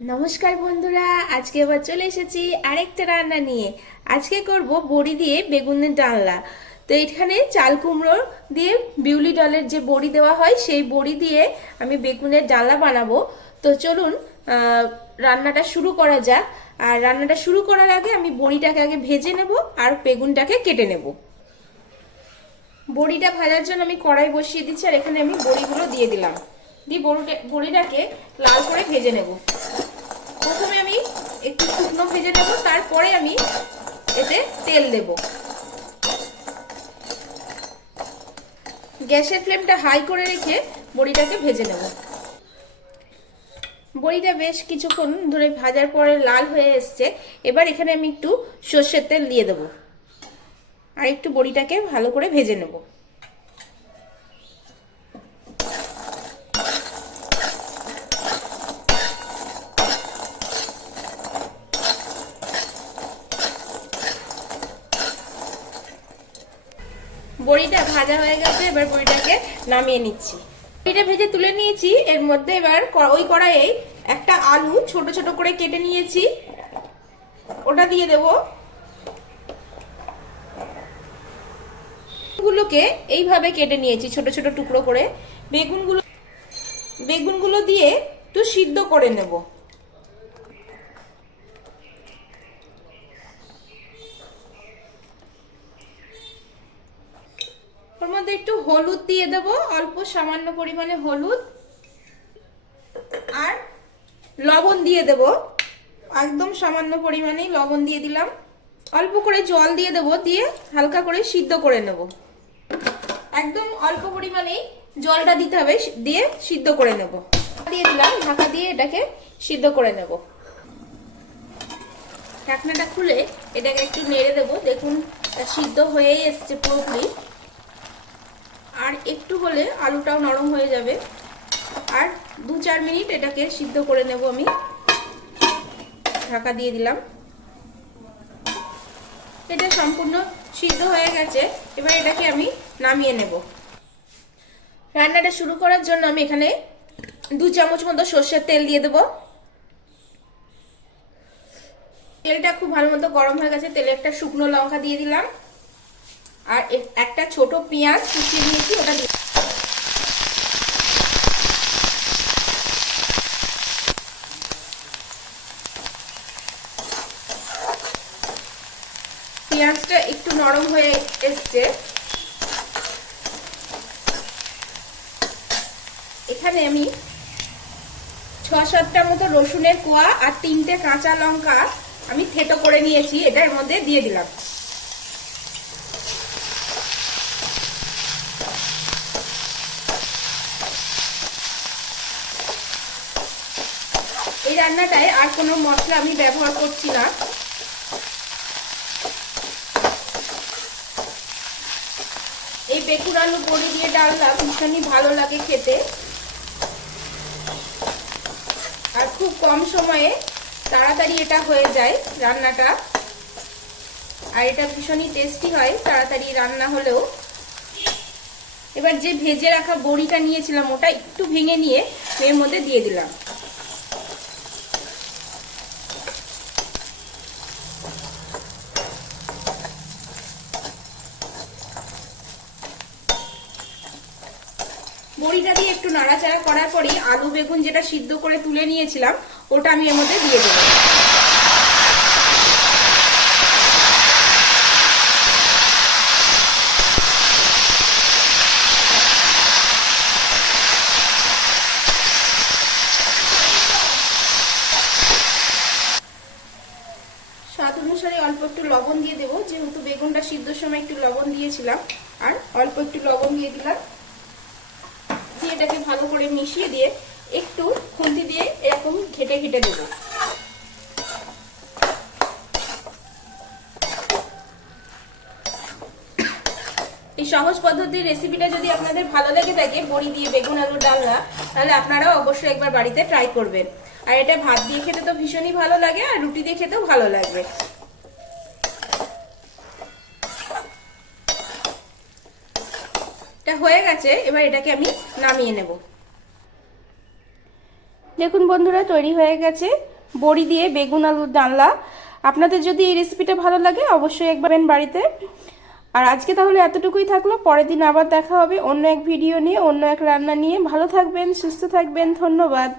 নমস্কার বন্ধুরা, আজকে আবার চলে এসেছি আরেকটা রান্না নিয়ে। আজকে করব বড়ি দিয়ে বেগুনের ডালনা। তো এখানে চাল কুমড়ো দিয়ে বিউলি ডালের যে বড়ি দেওয়া হয়, সেই বড়ি দিয়ে আমি বেগুনের ডালনা বানাবো। তো চলুন রান্নাটা শুরু করা যাক। আর রান্নাটা শুরু করার আগে আমি বড়িটাকে আগে ভেজে নেব আর বেগুনটাকে কেটে নেব। বড়িটা ভাজার জন্য আমি কড়াই বসিয়ে দিচ্ছি, আর এখানে আমি বড়িগুলো দিয়ে দিলাম। দিয়ে বড়িটা বড়িটাকে লাল করে ভেজে নেব। একটু শুকনো ভেজে নেব, তারপরে আমি এতে তেল দেব। গ্যাসের ফ্লেমটা হাই করে রেখে বড়িটাকে ভেজে নেব। বড়িটা বেশ কিছুক্ষণ ধরে ভাজার পরে লাল হয়ে এসছে। এবার এখানে আমি একটু সর্ষের তেল দিয়ে দেবো। আর একটু বড়িটাকে ভালো করে ভেজে নেব। বড়িটা ভাজা হয়ে গেছে, এবার বড়িটাকে নামিয়ে নিচ্ছি। বড়িটা ভেজে তুলে নিয়েছি, এর মধ্যে এবার ওই কড়াইয়ে একটা আলু ছোট ছোট করে কেটে নিয়েছি। ওটা দিয়ে দেবো। গুলোকে এইভাবে কেটে নিয়েছি, ছোট ছোট টুকরো করে। বেগুনগুলো বেগুনগুলো দিয়ে একটু সিদ্ধ করে নেব। মধ্যে একটু হলুদ দিয়ে দেব, অল্প সামান্য পরিমাণে হলুদ। আর লবণ দিয়ে দেব, একদম সামান্য পরিমাণেই লবণ দিয়ে দিলাম। অল্প করে জল দিয়ে দেবো, দিয়ে হালকা করে সিদ্ধ করে নেব। একদম অল্প পরিমাণেই জলটা দিতে হবে দিয়ে সিদ্ধ করে নেব। দিয়ে দিলাম, ঢাকা দিয়ে এটাকে সিদ্ধ করে নেব। ঢাকনাটা খুলে এটাকে একটু নেড়ে দেবো, দেখুন, সিদ্ধ হয়েই এসছে পুরোপুরি। আর একটু হলে আলুটাও নরম হয়ে যাবে। আর দু চার মিনিট এটাকে সিদ্ধ করে নেব আমি। ঢাকা দিয়ে দিলাম। এটা সম্পূর্ণ সিদ্ধ হয়ে গেছে। এবার এটাকে আমি নামিয়ে নেব। রান্নাটা শুরু করার জন্য আমি এখানে দু চামচ মতো সর্ষের তেল দিয়ে দেব। তেলটা খুব ভালো মতো গরম হয়ে গেছে। তেলে একটা শুকনো লঙ্কা দিয়ে দিলাম। আর একটা ছোট পেঁয়াজ কুচিয়ে নিয়েছি, ওটা পেঁয়াজটা একটু নরম হয়ে এসছে। এখানে আমি ছ সাতটা মতো রসুনের কোয়া আর তিনটে কাঁচা লঙ্কা আমি থেতো করে নিয়েছি, এটার মধ্যে দিয়ে দিলাম। রান্নাটায় আর কোনো মশলা আমি ব্যবহার করছি না। এই বেগুন আলু বড়ি দিয়ে ডালনা ভীষণই ভালো লাগে খেতে। আর খুব কম সময়ে তাড়াতাড়ি এটা হয়ে যায় রান্নাটা। আর এটা ভীষণই টেস্টি হয়, তাড়াতাড়ি রান্না হলেও। এবার যে ভেজে রাখা বড়িটা নিয়েছিলাম, ওটা একটু ভেঙে নিয়ে এর মধ্যে দিয়ে দিলাম। বড়িটা দিয়ে একটু নাড়াচাড়া করার পরেই আলু বেগুন যেটা সিদ্ধ করে তুলে নিয়েছিলাম, ওটা আমি এর মধ্যে দিয়ে দেবো। অনুসারে অল্প একটু লবণ দিয়ে দেবো, যেহেতু বেগুনটা সিদ্ধর সময় একটু লবণ দিয়েছিলাম, আর অল্প একটু লবণ দিয়ে দিলাম। এটাকে ভালো করে মিশিয়ে দিয়ে একটু খুন্তি দিয়ে এরকম ঘেটে ঘেটে দেবো। এই সহজ পদ্ধতির রেসিপিটা যদি আপনাদের ভালো লেগে থাকে, বড়ি দিয়ে বেগুন আলুর ডালনা, তাহলে আপনারাও অবশ্যই একবার বাড়িতে ট্রাই করবেন। আর এটা ভাত দিয়ে খেতে তো ভীষণই ভালো লাগে, আর রুটি দিয়ে খেতেও ভালো লাগবে। এটা হয়ে গেছে, এবার এটাকে আমি নামিয়ে নেব। দেখুন বন্ধুরা, তৈরি হয়ে গেছে বড়ি দিয়ে বেগুন আলুর ডালনা। আপনাদের যদি এই রেসিপিটা ভালো লাগে, অবশ্যই একবারেন বাড়িতে। আর আজকে তাহলে এতটুকুই থাকল, পরের দিন আবার দেখা হবে অন্য এক ভিডিও নিয়ে, অন্য এক রান্না নিয়ে। ভালো থাকবেন, সুস্থ থাকবেন, ধন্যবাদ।